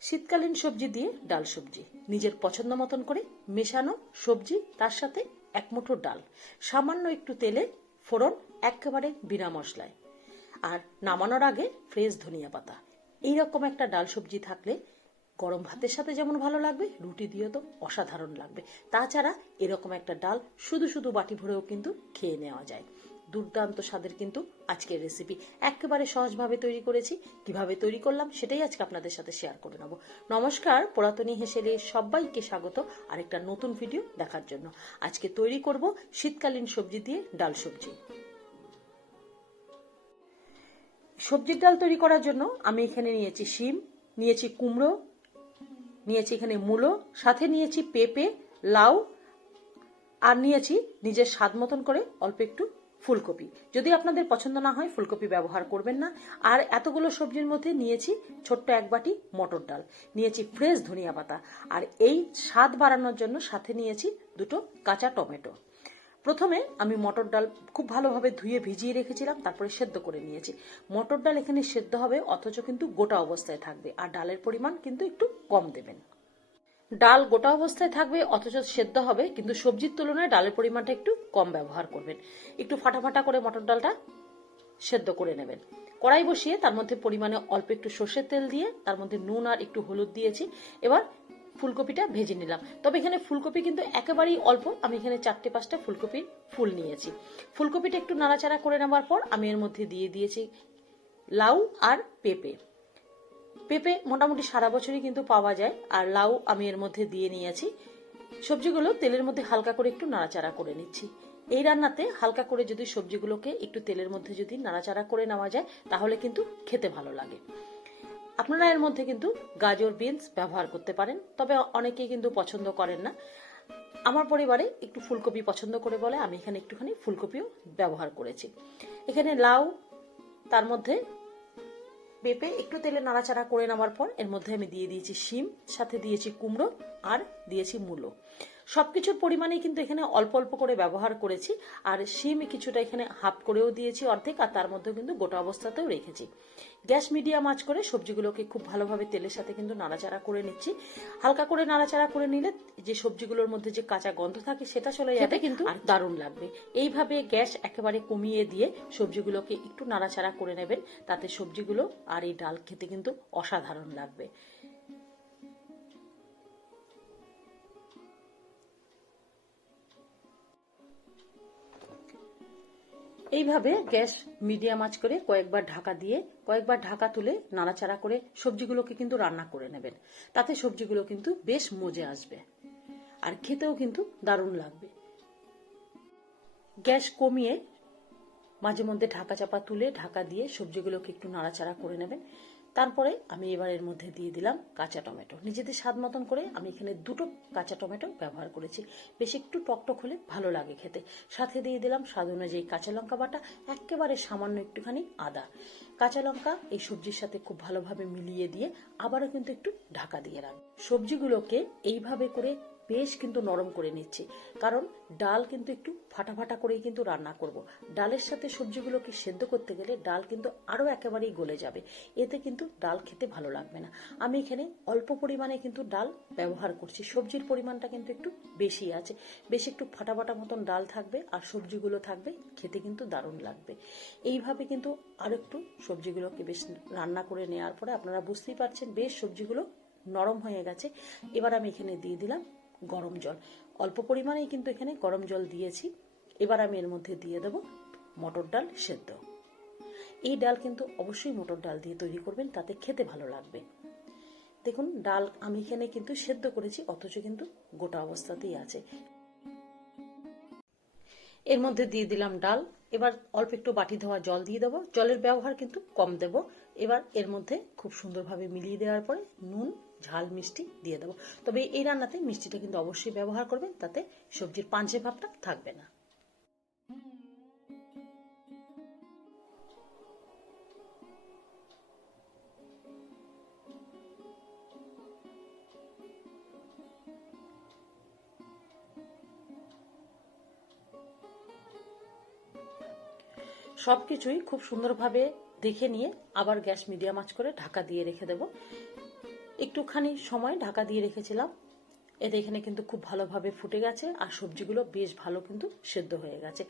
শীতকালীন সবজি দিয়ে ডাল সবজি। নিজের পছন্দ মতন করে মেশানো সবজি, তার সাথে এক মুঠো ডাল, সামান্য একটু তেলে ফোড়ন, একেবারে বিনা মশলায়। আর নামানোর আগে ফ্রেশ ধনিয়া পাতা। এইরকম একটা ডাল সবজি থাকলে গরম ভাতের সাথে যেমন ভালো লাগবে, রুটি দিয়েও তো অসাধারণ লাগবে। তাছাড়া এরকম একটা ডাল শুধু শুধু বাটি ভরেও কিন্তু খেয়ে নেওয়া যায়। দুর্দান্ত স্বাদের কিন্তু আজকের রেসিপি একেবারে সহজভাবে তৈরি করেছি। কীভাবে তৈরি করলাম সেটাই আজকে আপনাদের সাথে শেয়ার করে নেব। নমস্কার, পুরাতনী হেসেলে সবাইকে স্বাগত আরেকটা নতুন ভিডিও দেখার জন্য। আজকে তৈরি করব শীতকালীন সবজি দিয়ে ডাল সবজি। সবজির ডাল তৈরি করার জন্য আমি এখানে নিয়েছি শিম, নিয়েছি কুমড়ো, নিয়েছি এখানে মূলো, সাথে নিয়েছি পেঁপে, লাউ, আর নিয়েছি নিজের স্বাদ মতন করে অল্প একটু ফুলকপি। যদি আপনাদের পছন্দ না হয়, ফুলকপি ব্যবহার করবেন না। আর এতগুলো সবজির মধ্যে নিয়েছি ছোট্ট এক বাটি মটর ডাল। নিয়েছি ফ্রেশ ধনিয়া পাতা। আর এই স্বাদ বাড়ানোর জন্য সাথে নিয়েছি দুটো কাঁচা টমেটো। প্রথমে আমি মটর ডাল খুব ভালোভাবে ধুয়ে ভিজিয়ে রেখেছিলাম, তারপরে সেদ্ধ করে নিয়েছি। মটর ডাল এখানে সেদ্ধ হবে, অথচ কিন্তু গোটা অবস্থায় থাকবে। আর ডালের পরিমাণ কিন্তু একটু কম দেবেন। ডাল গোটা অবস্থায় থাকবে, অথচ সেদ্ধ হবে, কিন্তু সবজির তুলনায় ডালের পরিমাণটা একটু কম ব্যবহার করবেন। একটু ফাটাফাটা করে মটর ডালটা সেদ্ধ করে নেবেন। কড়াই বসিয়ে তার মধ্যে পরিমাণে অল্প একটু সর্ষের তেল দিয়ে, তার মধ্যে নুন আর একটু হলুদ দিয়েছি। এবার ফুলকপিটা ভেজে নিলাম। তবে এখানে ফুলকপি কিন্তু একেবারেই অল্প। আমি এখানে চারটে পাঁচটা ফুলকপির ফুল নিয়েছি। ফুলকপিটা একটু নাড়াচাড়া করে নেওয়ার পর আমি এর মধ্যে দিয়ে দিয়েছি লাউ আর পেঁপে। পেঁপে মোটামুটি সারা বছরই কিন্তু পাওয়া যায়, আর লাউ আমি এর মধ্যে দিয়ে নিয়েছি। সবজিগুলো তেলের মধ্যে হালকা করে একটু নাড়াচাড়া করে নিচ্ছি। এই রান্নাতে হালকা করে যদি সবজিগুলোকে একটু তেলের মধ্যে যদি নাড়াচাড়া করে নেওয়া যায়, তাহলে কিন্তু খেতে ভালো লাগে। আপনারা এর মধ্যে কিন্তু গাজর বিনস ব্যবহার করতে পারেন, তবে অনেকেই কিন্তু পছন্দ করেন না। আমার পরিবারে একটু ফুলকপি পছন্দ করে বলে, আমি এখানে একটুখানি ফুলকপিও ব্যবহার করেছি। এখানে লাউ, তার মধ্যে পেঁপে একটু তেলে নাড়াচাড়া করে নেওয়ার পর এর মধ্যে আমি দিয়ে দিয়েছি শিম, সাথে দিয়েছি কুমড়ো আর দিয়েছি মূলো। সবকিছুর পরিমাণে কিন্তু এখানে অল্প অল্প করে ব্যবহার করেছি আর শিম কিছুটা এখানে হাফ করেও দিয়েছি অর্ধেক আর তার মধ্যে কিন্তু গোটা অবস্থাতেও রেখেছি। গ্যাস মিডিয়াম আঁচ করে সবজিগুলোকে খুব ভালোভাবে তেলের সাথে কিন্তু নাড়াচাড়া করে নিচ্ছি। হালকা করে নাড়াচাড়া করে নিলে যে সবজিগুলোর মধ্যে যে কাঁচা গন্ধ থাকে সেটা চলে যাবে কিন্তু আর দারুণ লাগবে। এইভাবে গ্যাস একেবারে কমিয়ে দিয়ে সবজিগুলোকে একটু নাড়াচাড়া করে নেবেন তাতে সবজিগুলো আর এই ডাল খেতে কিন্তু অসাধারণ লাগবে। এইভাবে গ্যাস মিডিয়াম আঁচ করে কয়েকবার ঢাকা দিয়ে কয়েকবার ঢাকা তুলে নাড়াচাড়া করে সবজিগুলোকে কিন্তু রান্না করে নেবেন। তাতে সবজিগুলো কিন্তু বেশ মজে আসবে। আর খেতেও কিন্তু দারুণ লাগবে। গ্যাস কমিয়ে মাঝে মধ্যে ঢাকা চাপা তুলে ঢাকা দিয়ে সবজিগুলোকে একটু নাড়াচাড়া করে নেবেন। তারপরে আমি এবার এর মধ্যে দিয়ে দিলাম কাঁচা টমেটো। নিজেদের স্বাদ মতন করে আমি এখানে দুটো কাঁচা টমেটো ব্যবহার করেছি। বেশ একটু টকটক হলে ভালো লাগে খেতে। সাথে দিয়ে দিলাম স্বাদ অনুযায়ী কাঁচা লঙ্কা বাটা, একেবারে সামান্য একটুখানি আদা। কাঁচা লঙ্কা এই সবজির সাথে খুব ভালোভাবে মিলিয়ে দিয়ে আবারও কিন্তু একটু ঢাকা দিয়ে রাখব। সবজিগুলোকে এইভাবে করে বেশ কিন্তু নরম করে নিচ্ছি। কারণ ডাল কিন্তু একটু ফাটা ফাটা করেই কিন্তু রান্না করব। ডালের সাথে সবজিগুলোকে সেদ্ধ করতে গেলে ডাল কিন্তু আরও একেবারেই গলে যাবে। এতে কিন্তু ডাল খেতে ভালো লাগবে না। আমি এখানে অল্প পরিমাণে কিন্তু ডাল ব্যবহার করছি। সবজির পরিমাণটা কিন্তু একটু বেশি আছে। বেশ একটু ফাটা ফাটা মতন ডাল থাকবে আর সবজিগুলো থাকবে, খেতে কিন্তু দারুণ লাগবে। এইভাবে কিন্তু আর একটু সবজিগুলোকে বেশ রান্না করে নেওয়ার পরে আপনারা বুঝতেই পারছেন, বেশ সবজিগুলো নরম হয়ে গেছে। এবার আমি এখানে দিয়ে দিলাম গরম জল। অল্প পরিমাণেই কিন্তু এখানে গরম জল দিয়েছি। এবার আমি এর মধ্যে দিয়ে দেব মটর ডাল সেদ্ধ। এই ডাল কিন্তু অবশ্যই মটর ডাল দিয়ে তৈরি করবেন, তাতে খেতে ভালো লাগবে। দেখুন, ডাল আমি এখানে কিন্তু সেদ্ধ করেছি, অথচ কিন্তু গোটা অবস্থাতেই আছে। এর মধ্যে দিয়ে দিলাম ডাল। এবার অল্প একটু বাটি ধোয়া জল দিয়ে দেবো। জলের ব্যবহার কিন্তু কম দেব। এবার এর মধ্যে খুব সুন্দরভাবে মিলিয়ে দেওয়ার পরে নুন ঝাল মিষ্টি দিয়ে দেবো। তবে এই রান্নাতে মিষ্টিটা কিন্তু অবশ্যই ব্যবহার করবেন, তাতে সবজির পাঞ্চে ভাবটা থাকবে না। সব কিছুই খুব সুন্দরভাবে দেখে নিয়ে আবার গ্যাস মিডিয়াম আঁচ করে ঢাকা দিয়ে রেখে দেব। একটুখানি সময় ঢাকা দিয়ে রেখেছিলাম। এতে এখানে কিন্তু খুব ভালোভাবে ফুটে গেছে, আর সবজিগুলো বেশ ভালো কিন্তু সেদ্ধ হয়ে গেছে।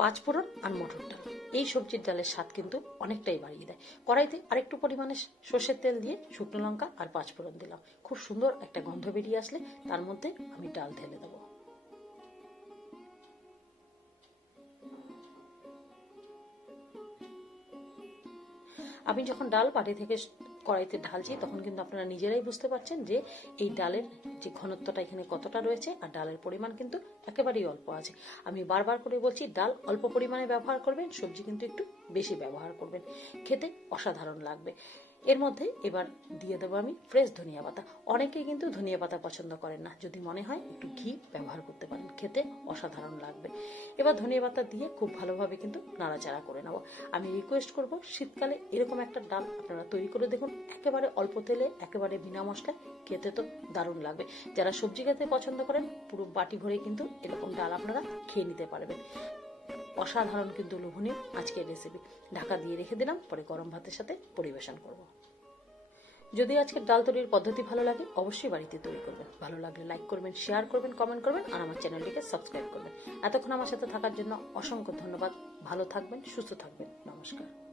পাঁচ ফোড়ন আর মটর ডাল। এই সবজির ডালের স্বাদ কিন্তু অনেকটাই বাড়িয়ে দেয়। কড়াইতে আরেকটু পরিমাণে সর্ষের তেল দিয়ে শুকনো লঙ্কা আর পাঁচ ফোড়ন দিলাম। খুব সুন্দর একটা গন্ধ বেরিয়ে আসলে তার মধ্যে আমি ডাল ঢেলে দেবো। আমি যখন ডাল পাটি থেকে কড়াইতে ঢালছি, তখন কিন্তু আপনারা নিজেরাই বুঝতে পারছেন যে এই ডালের যে ঘনত্বটা এখানে কতটা রয়েছে আর ডালের পরিমাণ কিন্তু একেবারেই অল্প আছে। আমি বারবার করে বলছি, ডাল অল্প পরিমাণে ব্যবহার করবেন, সবজি কিন্তু একটু বেশি ব্যবহার করবেন। খেতে অসাধারণ লাগবে। এর মধ্যে এবার দিয়ে দেবো আমি ফ্রেশ ধনিয়া পাতা। অনেকেই কিন্তু ধনিয়া পাতা পছন্দ করেন না। যদি মনে হয় একটু ঘি ব্যবহার করতে পারেন, খেতে অসাধারণ লাগবে। এবার ধনিয়া পাতা দিয়ে খুব ভালোভাবে কিন্তু নাড়াচাড়া করে নেব। আমি রিকোয়েস্ট করব শীতকালে এরকম একটা ডাল আপনারা তৈরি করে দেখুন। একেবারে অল্প তেলে, একেবারে বিনা মশলায় খেতে তো দারুণ লাগবে। যারা সবজি খেতে পছন্দ করেন, পুরো বাটি ভরে কিন্তু এরকম ডাল আপনারা খেয়ে নিতে পারবেন। অসাধারণ কিন্তু লোভনীয় আজকের রেসিপি ঢাকা দিয়ে রেখে দিলাম, পরে গরম ভাতের সাথে পরিবেশন করব। যদি আজকের ডাল তৈরির পদ্ধতি ভালো লাগে, অবশ্যই বাড়িতে তৈরি করবেন। ভালো লাগলে লাইক করবেন শেয়ার করবেন কমেন্ট করবেন, আর আমার চ্যানেলটিকে সাবস্ক্রাইব করবেন। এতক্ষণ আমার সাথে থাকার জন্য অসংখ্য ধন্যবাদ। ভালো থাকবেন, সুস্থ থাকবেন। নমস্কার।